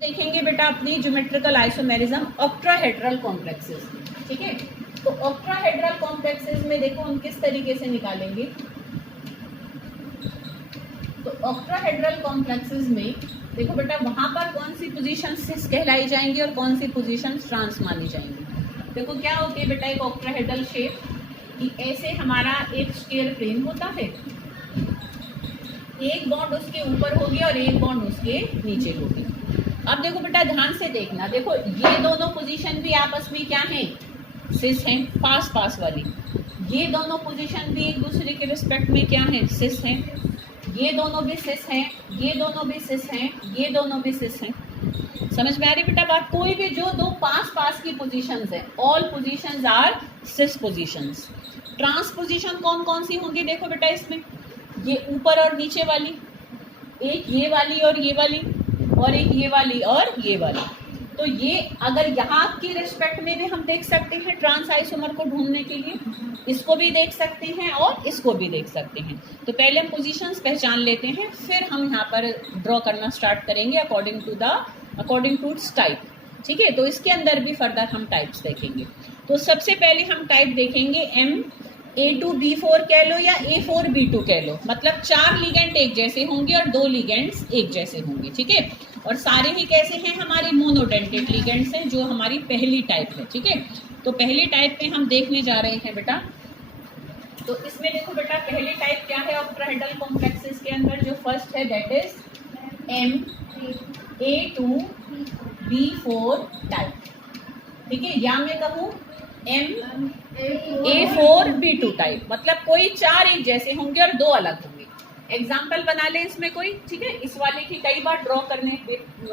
देखेंगे बेटा अपनी ज्योमेट्रिकल आइसोमेरिज्म ऑक्टाहेड्रल कॉम्प्लेक्सेस। ठीक है, तो ऑक्टाहेड्रल कॉम्प्लेक्सेस में देखो हम किस तरीके से निकालेंगे। तो ऑक्टाहेड्रल कॉम्प्लेक्सेस में देखो बेटा वहां पर कौन सी पोजीशन सिस कहलाई जाएंगी और कौन सी पोजीशन ट्रांस मानी जाएंगी। देखो क्या होती है बेटा एक ऑक्टाहेड्रल शेप कि ऐसे हमारा एक स्क्वायर प्लेन होता है, एक बॉन्ड उसके ऊपर होगी और एक बॉन्ड उसके नीचे होगी। अब देखो बेटा ध्यान से देखना, देखो ये दोनों पोजीशन भी आपस में क्या हैं, सिस हैं, पास पास वाली। ये दोनों पोजीशन भी एक दूसरे के रिस्पेक्ट में क्या हैं, सिस हैं। ये दोनों भी सिस हैं, ये दोनों भी सिस हैं, ये दोनों भी सिस हैं। समझ में आ रही बेटा बात। कोई भी जो दो पास पास की पोजीशंस हैं, all positions are cis positions. Trans position कौन कौन सी होंगी देखो बेटा इसमें, ये ऊपर और नीचे वाली, एक ये वाली और ये वाली, और एक ये वाली और ये वाली। तो ये अगर यहाँ की रिस्पेक्ट में भी हम देख सकते हैं ट्रांस आइसोमर को ढूंढने के लिए, इसको भी देख सकते हैं और इसको भी देख सकते हैं। तो पहले हम पोजीशंस पहचान लेते हैं, फिर हम यहाँ पर ड्रॉ करना स्टार्ट करेंगे अकॉर्डिंग टू टाइप। ठीक है, तो इसके अंदर भी फर्दर हम टाइप्स देखेंगे। तो सबसे पहले हम टाइप देखेंगे A2B4 कह लो या A4B2 कह लो, मतलब 4 लिगेंड एक जैसे होंगे और 2 लिगेंड्स एक जैसे होंगे। ठीक है, और सारे ही कैसे हैं, हमारे मोनोडेंटेड लिगेंड्स हैं, जो हमारी पहली टाइप है। ठीक है, तो पहली टाइप में हम देखने जा रहे हैं बेटा। तो इसमें देखो बेटा पहली टाइप क्या है ऑक्टाहेड्रल कॉम्प्लेक्सेस के अंदर, जो फर्स्ट है दैट इज MA2B4 टाइप। ठीक है, या मैं कहूँ MA4B2 टाइप, मतलब कोई 4 एक जैसे होंगे और 2 अलग होंगे। एग्जाम्पल बना ले इसमें कोई। ठीक है, इस वाले की कई बार ड्रॉ करने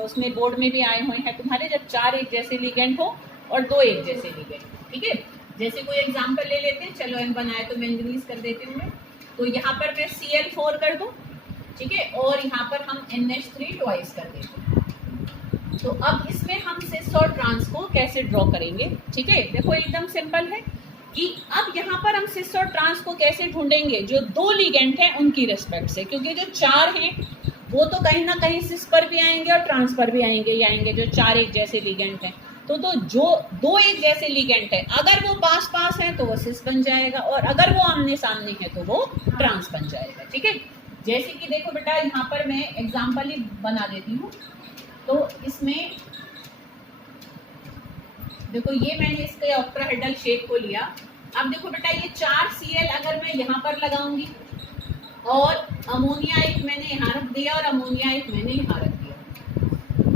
उसमें बोर्ड में भी आए हुए हैं तुम्हारे, जब 4 एक जैसे लिगेंड हो और 2 एक जैसे लिगेंड। ठीक है, जैसे कोई एग्जाम्पल ले लेते हैं, चलो एम बनाए तो मैं इंक्रीज कर देती हूँ। तो यहाँ पर मैं Cl4 कर दूँ, ठीक है, और यहाँ पर हम NH3 ट्वाइस कर देते हैं। तो अब इसमें हम सिस और ट्रांस को कैसे ड्रॉ करेंगे। ठीक है, देखो एकदम सिंपल है कि अब यहाँ पर हम सिस और ट्रांस को कैसे ढूंढेंगे, जो 2 लिगेंड हैं उनकी रिस्पेक्ट से, क्योंकि जो 4 हैं वो तो कहीं ना कहीं सिस पर भी आएंगे और ट्रांस पर भी आएंगे जो 4 एक जैसे लिगेंड हैं। तो जो 2 एक जैसे लिगेंड है, अगर वो पास पास है तो वो सिस बन जाएगा, और अगर वो आमने सामने है तो वो ट्रांस बन जाएगा। ठीक है, जैसे कि देखो बेटा यहाँ पर मैं एग्जाम्पल ही बना देती हूँ। तो इसमें देखो ये मैंने इसके ऑक्टाहेड्रल शेप को लिया। अब देखो बेटा ये 4 Cl अगर मैं यहाँ पर लगाऊंगी और अमोनिया एक मैंने यहाँ रख दिया और अमोनिया एक मैंने यहाँ रख दिया।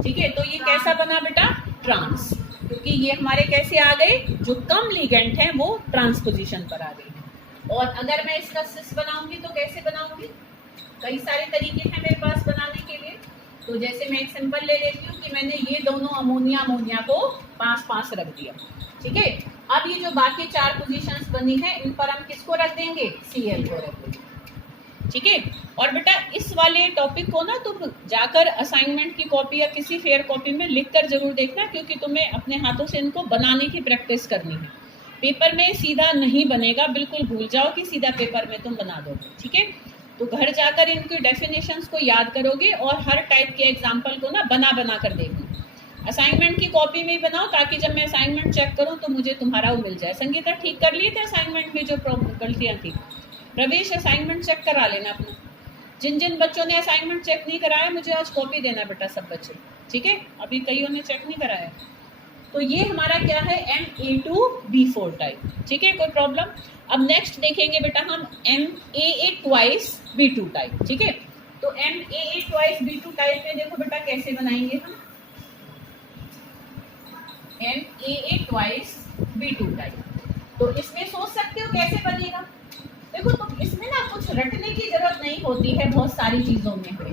ठीक है, तो ये कैसा बना बेटा, ट्रांस, क्योंकि ये हमारे कैसे आ गए, जो कम लिगेंड हैं वो ट्रांस पोजीशन पर आ गए हैं। और अगर मैं इसका सिस बनाऊंगी तो कैसे बनाऊंगी, कई सारे तरीके हैं मेरे पास बनाने के लिए। तो जैसे मैं एक सिंपल ले लेती हूँ कि मैंने ये दोनों अमोनिया को पास पास रख दिया। ठीक है, अब ये जो बाकी 4 पोजीशंस बनी है इन पर हम किसको रख देंगे, Cl को रख देंगे। ठीक है, और बेटा इस वाले टॉपिक को ना तुम जाकर असाइनमेंट की कॉपी या किसी फेयर कॉपी में लिख कर जरूर देखना, क्योंकि तुम्हें अपने हाथों से इनको बनाने की प्रैक्टिस करनी है। पेपर में सीधा नहीं बनेगा, बिल्कुल भूल जाओ कि सीधा पेपर में तुम बना दोगे। ठीक है, तो घर जाकर इनकी डेफिनेशंस को याद करोगे और हर टाइप के एग्जाम्पल को ना बना कर देखना। असाइनमेंट की कॉपी में ही बनाओ, ताकि जब मैं असाइनमेंट चेक करूं तो मुझे तुम्हारा वो मिल जाए। संगीता ठीक कर लिए थे असाइनमेंट में जो गलतियां थी। प्रवेश असाइनमेंट चेक करा लेना अपना। जिन जिन बच्चों ने असाइनमेंट चेक नहीं कराया मुझे आज कॉपी देना बेटा, सब बच्चे। ठीक है, अभी कईयों ने चेक नहीं कराया। तो ये हमारा क्या है, MA2B4 टाइप। ठीक है, कोई प्रॉब्लम। अब नेक्स्ट देखेंगे बेटा हम MA2B2 टाइप। ठीक है, तो MA2B2 टाइप में देखो बेटा कैसे बनाएंगे हम MA2B2 टाइप। तो इसमें सोच सकते हो कैसे बनेगा। देखो तो इसमें ना कुछ रटने की जरूरत नहीं होती है, बहुत सारी चीजों में है।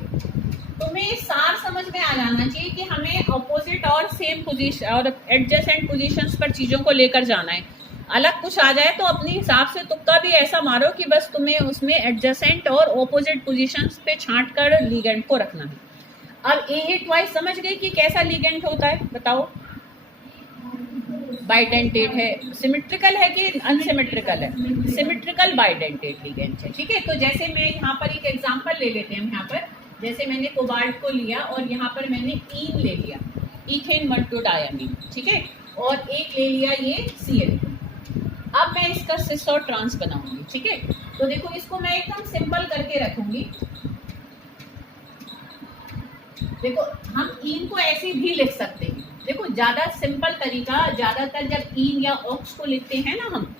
तुम्हें सार समझ में आ जाना चाहिए कि हमें ऑपोजिट और सेम पोजीशन और एडजेसेंट पोजीशंस पर चीजों को लेकर जाना है। अलग कुछ आ जाए तो अपने हिसाब से तुक्का भी ऐसा मारो कि बस तुम्हें उसमें एडजेसेंट और ऑपोजिट पोजीशंस पे छांट कर लिगेंड को रखना है। अब A8 वाइज समझ गई कि कैसा लिगेंड होता है, बताओ। बाइडेंटेड है, सिमेट्रिकल है कि अनसिमेट्रिकल है, सिमेट्रिकल बाइडेंटेड लिगेंड है। ठीक है, तो जैसे मैं यहाँ पर एक एग्जांपल ले लेते हैं हम यहाँ पर जैसे मैंने कोबाल्ट को लिया और यहाँ पर मैंने ईन ले लिया, इथेन 1,2 डायमीन, ठीक है, और एक ले लिया ये Cl। अब मैं इसका सिस और ट्रांस बनाऊंगी, ठीक है। तो देखो इसको मैं एकदम सिंपल करके रखूंगी। देखो हम ईन को ऐसे भी लिख सकते हैं। देखो ज्यादा सिंपल तरीका, ज्यादातर जब ईन या ऑक्स को लिखते हैं ना हम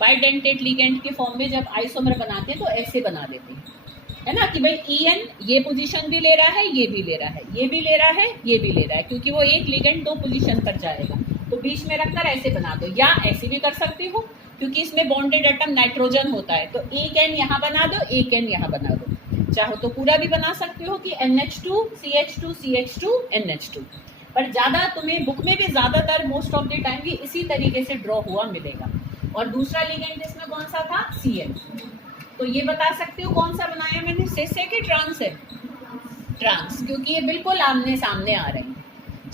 बाइडेंटेट लिगेंड के फॉर्म में, जब आइसोमर बनाते हैं तो ऐसे बना देते हैं, है ना, कि भाई EN ये पोजीशन भी ले रहा है, ये भी ले रहा है, ये भी ले रहा है, ये भी ले रहा है, क्योंकि वो एक लिगेंड 2 पोजीशन पर जाएगा, तो बीच में रखकर ऐसे बना दो। या ऐसे भी कर सकती हो, क्योंकि इसमें बॉन्डेड एटम नाइट्रोजन होता है, तो एक N यहाँ बना दो, एक N यहाँ बना दो। चाहो तो पूरा भी बना सकते हो कि NH2 CH2 CH2 NH2, पर ज़्यादा तुम्हें बुक में भी ज़्यादातर मोस्ट ऑफ द टाइम ये इसी तरीके से ड्रॉ हुआ मिलेगा। और दूसरा लिगेंड इसमें कौन सा था? Cl। तो ये बता सकते हो कौन सा बनाया मैंने, सिस है कि ट्रांस है? ट्रांस, क्योंकि ये बिल्कुल आमने सामने आ रहे हैं,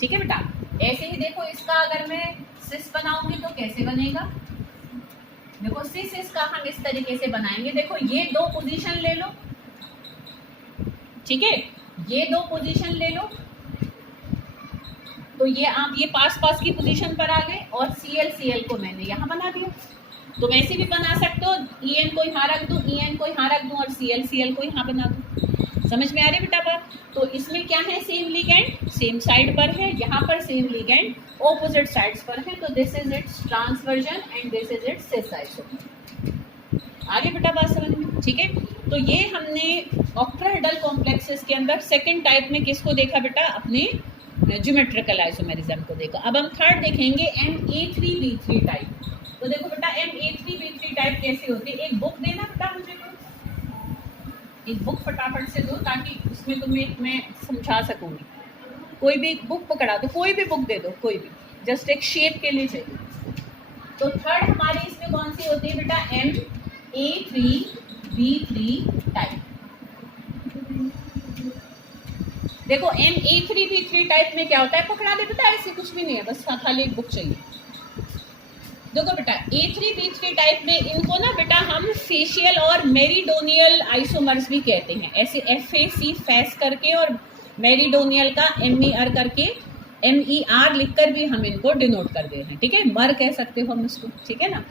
ठीक है बेटा। ऐसे ही देखो इसका अगर मैं सिस बनाऊंगी तो कैसे बनेगा। देखो सिस इसका हम इस तरीके से बनाएंगे। देखो ये 2 पोजीशन ले लो, ठीक है, ये 2 पोजीशन ले लो, तो ये आप ये पास पास की पोजीशन पर आ गए, और Cl को मैंने यहाँ बना दिया। तो वैसे भी बना सकते हो, En को यहाँ रख दूँ, En को यहाँ रख दूँ, और Cl को यहाँ बना दूँ। समझ में आ रही बेटा बात? तो इसमें क्या है, सेम लिगेंड सेम साइड पर है, यहाँ पर सेम लिगेंड ऑपोजिट साइड्स पर है, तो this is its trans version and this is its cis isomer. आगे बेटा बात समझ में, ठीक है। तो ये हमने ऑक्टाहेड्रल कॉम्प्लेक्सेस के अंदर सेकंड टाइप में किसको देखा बेटा, अपने ज्योमेट्रिकल आइसोमेरिज्म को देखा। अब हम थर्ड देखेंगे Ma3B3 टाइप। तो देखो बेटा Ma3B3 टाइप कैसे होती है, एक बुक देना बेटा मुझे, एक बुक फटाफट से दो ताकि उसमें तुम्हें मैं समझा सकूंगी। कोई भी एक बुक पकड़ा दो, कोई भी बुक दे दो, कोई भी, जस्ट एक शेप के लिए चाहिए। तो थर्ड हमारी इसमें कौन सी होती है बेटा, Ma3B3 टाइप। देखो Ma3B3 टाइप में क्या होता है, पकड़ा दे बेटा, ऐसे कुछ भी नहीं है, बस खाली एक बुक चाहिए। देखो बेटा A3B3 टाइप में इनको ना बेटा हम फेशियल और मेरिडोनियल आइसोमर्स भी कहते हैं, ऐसे FAC फैस करके और मेरिडोनियल का MER करके, MER लिखकर भी हम इनको डिनोट कर दे रहे हैं, ठीक है, मर कह सकते हो हम इसको, ठीक है ना।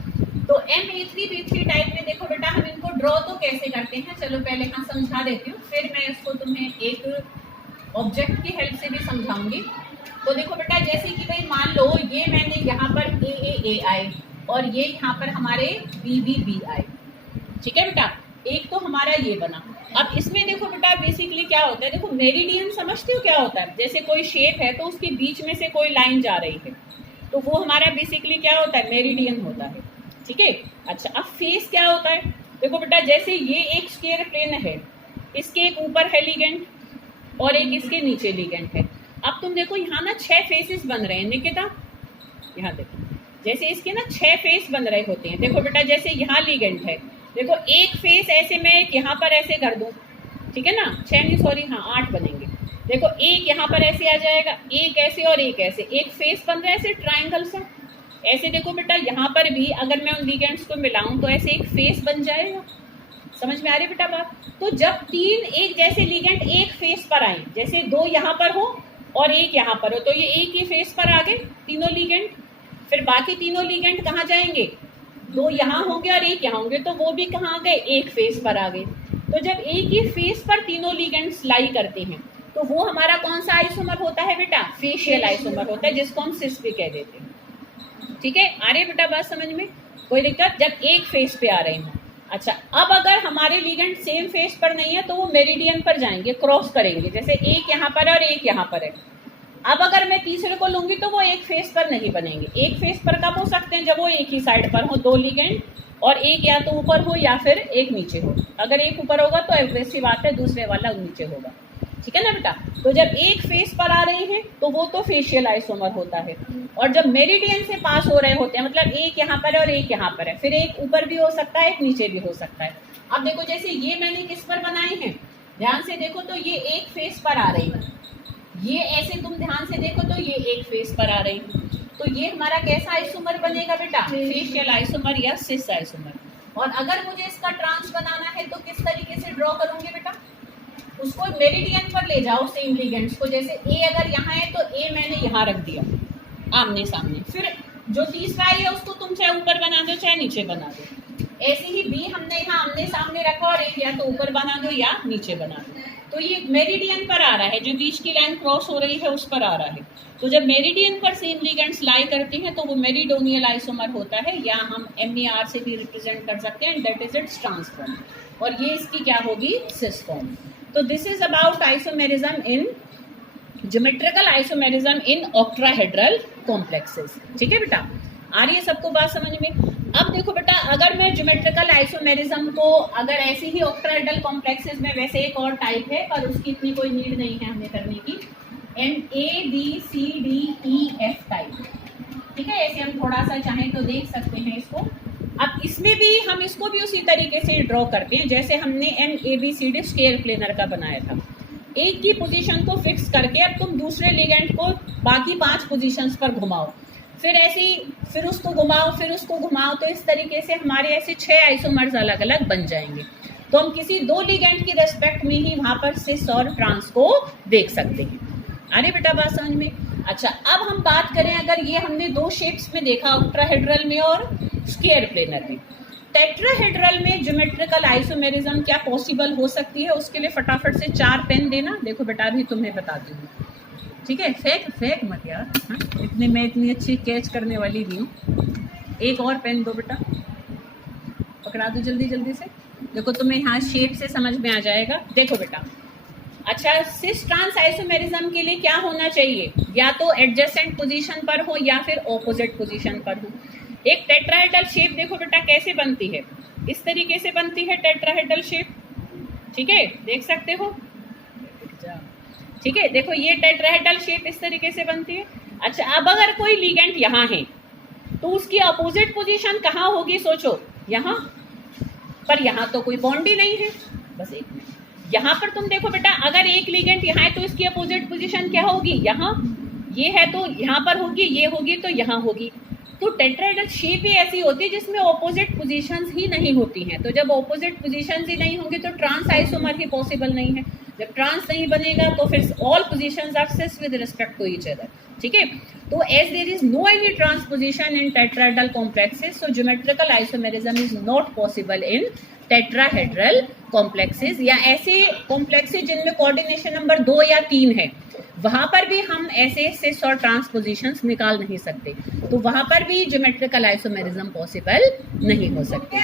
तो Ma3B3 टाइप में देखो बेटा हम इनको ड्रॉ तो कैसे करते हैं, चलो पहले मैं समझा देती हूँ, फिर मैं इसको तुम्हें एक ऑब्जेक्ट की हेल्प से भी समझाऊंगी। तो देखो बेटा जैसे कि भाई मान लो ये मैंने यहाँ पर AAAI और ये यहाँ पर हमारे BBBI, ठीक है बेटा, एक तो हमारा ये बना। अब इसमें देखो बेटा बेसिकली क्या होता है, देखो मेरिडियन समझते हो क्या होता है, जैसे कोई शेप है तो उसके बीच में से कोई लाइन जा रही है, तो वो हमारा बेसिकली क्या होता है, मेरिडियन होता है, ठीक है। अच्छा अब फेस क्या होता है, देखो बेटा जैसे ये एक स्क्वायर प्लेन है, इसके एक ऊपर है लिगेंड और एक इसके नीचे लिगेंड है। अब तुम देखो यहाँ ना 6 फेसेस बन रहे हैं निकिता, यहाँ देखो जैसे इसके ना 6 फेस बन रहे होते हैं। देखो बेटा जैसे यहाँ लिगेंड है, देखो एक फेस ऐसे मैं एक यहाँ पर ऐसे कर दूँ, ठीक है ना, 6 नहीं सॉरी हाँ 8 बनेंगे। देखो एक यहाँ पर ऐसे आ जाएगा, एक ऐसे और एक ऐसे, एक फेस बन रहा है ऐसे ट्राइंगल सा। ऐसे देखो बेटा यहाँ पर भी अगर मैं उन लिगेंड्स को मिलाऊं तो ऐसे एक फेस बन जाएगा। समझ में आ रही बेटा बात? तो जब 3 एक जैसे लिगेंड एक फेस पर आए, जैसे 2 यहाँ पर हो और एक यहाँ पर हो, तो ये एक ही फेस पर आ गए तीनों लिगेंड। फिर बाकी तीनों लिगेंड कहाँ जाएंगे, 2 यहाँ होंगे और एक यहाँ होंगे, तो वो भी कहाँ आ गए, एक फेस पर आ गए। तो जब एक ही फेस पर तीनों लिगेंड्स लाई करते हैं तो वो हमारा कौन सा आइसोमर होता है बेटा, फेशियल आइसोमर होता है, जिसको हम सिस भी कह देते हैं, ठीक है। आ रही बेटा बात समझ में, कोई दिक्कत, जब एक फेस पे आ रहे हैं। अच्छा अब अगर हमारे लिगेंड सेम फेस पर नहीं है तो वो मेरिडियन पर जाएंगे, क्रॉस करेंगे, जैसे एक यहाँ पर है और एक यहाँ पर है। अब अगर मैं तीसरे को लूंगी तो वो एक फेस पर नहीं बनेंगे। एक फेस पर कब हो सकते हैं, जब वो एक ही साइड पर हो, 2 लिगेंड, और एक या तो ऊपर हो या फिर एक नीचे हो। अगर एक ऊपर होगा तो वैसी बात है, दूसरे वाला नीचे होगा, ठीक है ना बेटा। तो जब एक फेस पर आ रहे हैं तो वो तो फेशियल आइसोमर होता है, और जब मेरिडियन से पास हो रहे होते हैं, मतलब एक यहाँ पर है और एक यहाँ पर है, फिर एक ऊपर भी हो सकता है एक नीचे भी हो सकता है। अब देखो जैसे ये मैंने किस पर बनाए हैं, ध्यान से देखो तो ये एक फेस पर आ रही है, ये ऐसे तुम ध्यान से देखो तो ये एक फेस पर आ रही है, तो ये हमारा कैसा आइसोमर बनेगा बेटा, फेशियल आइसोमर या सिस आइसोमर। और अगर मुझे इसका ट्रांस बनाना है तो किस तरीके से ड्रॉ करूंगी बेटा, उसको मेरिडियन पर ले जाओ सेम लिगेंड्स को। जैसे ए अगर यहाँ है तो ए मैंने यहाँ रख दिया आमने सामने, फिर जो तीसरा है उसको तुम चाहे ऊपर बना दो चाहे नीचे बना दो। ऐसे ही बी हमने यहाँ आमने सामने रखा और एक या तो ऊपर बना दो या नीचे बना दो। तो ये मेरिडियन पर आ रहा है, जो बीच की लाइन क्रॉस हो रही है उस पर आ रहा है। तो जब मेरिडियन पर सेम लिगेंड्स लाई करती हैं तो वो मेरिडोनियल आइसोमर होता है, या हम MER से भी रिप्रेजेंट कर सकते हैं, that is its trans form. और ये इसकी क्या होगी, सिस फॉर्म। तो this is about isomerism in geometrical isomerism in octahedral complexes. ठीक है बेटा, आ रही है सबको बात समझ में। अब देखो बेटा, अगर मैं ज्योमेट्रिकल आइसोमेरिज्म को अगर ऐसे ही ऑक्ट्राहेड्रल कॉम्प्लेक्सेस में, वैसे एक और टाइप है पर उसकी इतनी कोई नीड नहीं है हमें करने की, NABCDEF टाइप। ठीक है, ऐसे हम थोड़ा सा चाहें तो देख सकते हैं इसको। अब इसमें भी हम इसको भी उसी तरीके से ड्रॉ करते हैं जैसे हमने NABCD स्क्वायर प्लेनर का बनाया था। एक की पोजीशन को फिक्स करके अब तुम दूसरे लिगेंड को बाकी 5 पोजीशंस पर घुमाओ, फिर ऐसे ही फिर उसको घुमाओ, फिर उसको घुमाओ। तो इस तरीके से हमारे ऐसे 6 आइसोमर्स अलग अलग बन जाएंगे। तो हम किसी 2 लिगेंड की रेस्पेक्ट में ही वहां पर सिस और ट्रांस को देख सकते हैं। अरे बेटा बात समझ में। अच्छा, अब हम बात करें, अगर ये हमने 2 शेप्स में देखा, ऑक्ट्राहेड्रल में और स्क्वायर प्लेनर में, टेट्राहेड्रल में ज्योमेट्रिकल आइसोमेरिज्म क्या पॉसिबल हो सकती है, उसके लिए फटाफट से 4 पेन देना। देखो बेटा अभी तुम्हें बताती हूँ, ठीक है, फेक मत यार, इतने मैं इतनी अच्छी कैच करने वाली नहीं हूँ। एक और पेन दो बेटा, पकड़ा दो जल्दी जल्दी से। देखो तुम्हें यहाँ शेप से समझ में आ जाएगा। देखो बेटा, अच्छा, सिस ट्रांस आइसोमेरिज्म के लिए क्या होना चाहिए, या तो एडजेसेंट पोजीशन पर हो या फिर ऑपोजिट पोजीशन पर हो। एक टेट्राहेड्रल शेप देखो बेटा कैसे बनती है, इस तरीके से बनती है टेट्राहेड्रल शेप। ठीक है, देख सकते हो। ठीक है, देखो ये टेट्राहेड्रल शेप इस तरीके से बनती है। अच्छा, अब अगर कोई लिगेंड यहाँ है तो उसकी अपोजिट पोजीशन कहाँ होगी, सोचो, यहाँ पर। यहाँ तो कोई बॉन्ड ही नहीं है, बस एक मिनट। यहाँ पर तुम देखो बेटा, अगर एक लिगेंड यहाँ है तो इसकी अपोजिट पोजीशन क्या होगी, यहाँ। ये है तो यहाँ पर होगी, ये होगी तो यहाँ होगी। तो टेट्राहेड्रल शेप ही ऐसी होती है जिसमें ऑपोजिट पोजीशंस ही नहीं होती हैं। तो जब ऑपोजिट पोजीशंस ही नहीं होंगी तो ट्रांस आइसोमर ही पॉसिबल नहीं है। जब ट्रांस नहीं बनेगा तो फिर all positions are cis with respect to each other. ठीक है, तो as there is no any transposition in tetrahedral complexes, so geometrical isomerism is not possible in tetrahedral complexes, या ऐसे कॉम्प्लेक्सेस जिनमें कोऑर्डिनेशन नंबर 2 या 3 है, वहां पर भी हम ऐसे सिस और ट्रांसपोजिशंस निकाल नहीं सकते। तो वहां पर भी ज्योमेट्रिकल आइसोमेरिज्म पॉसिबल नहीं हो सकते।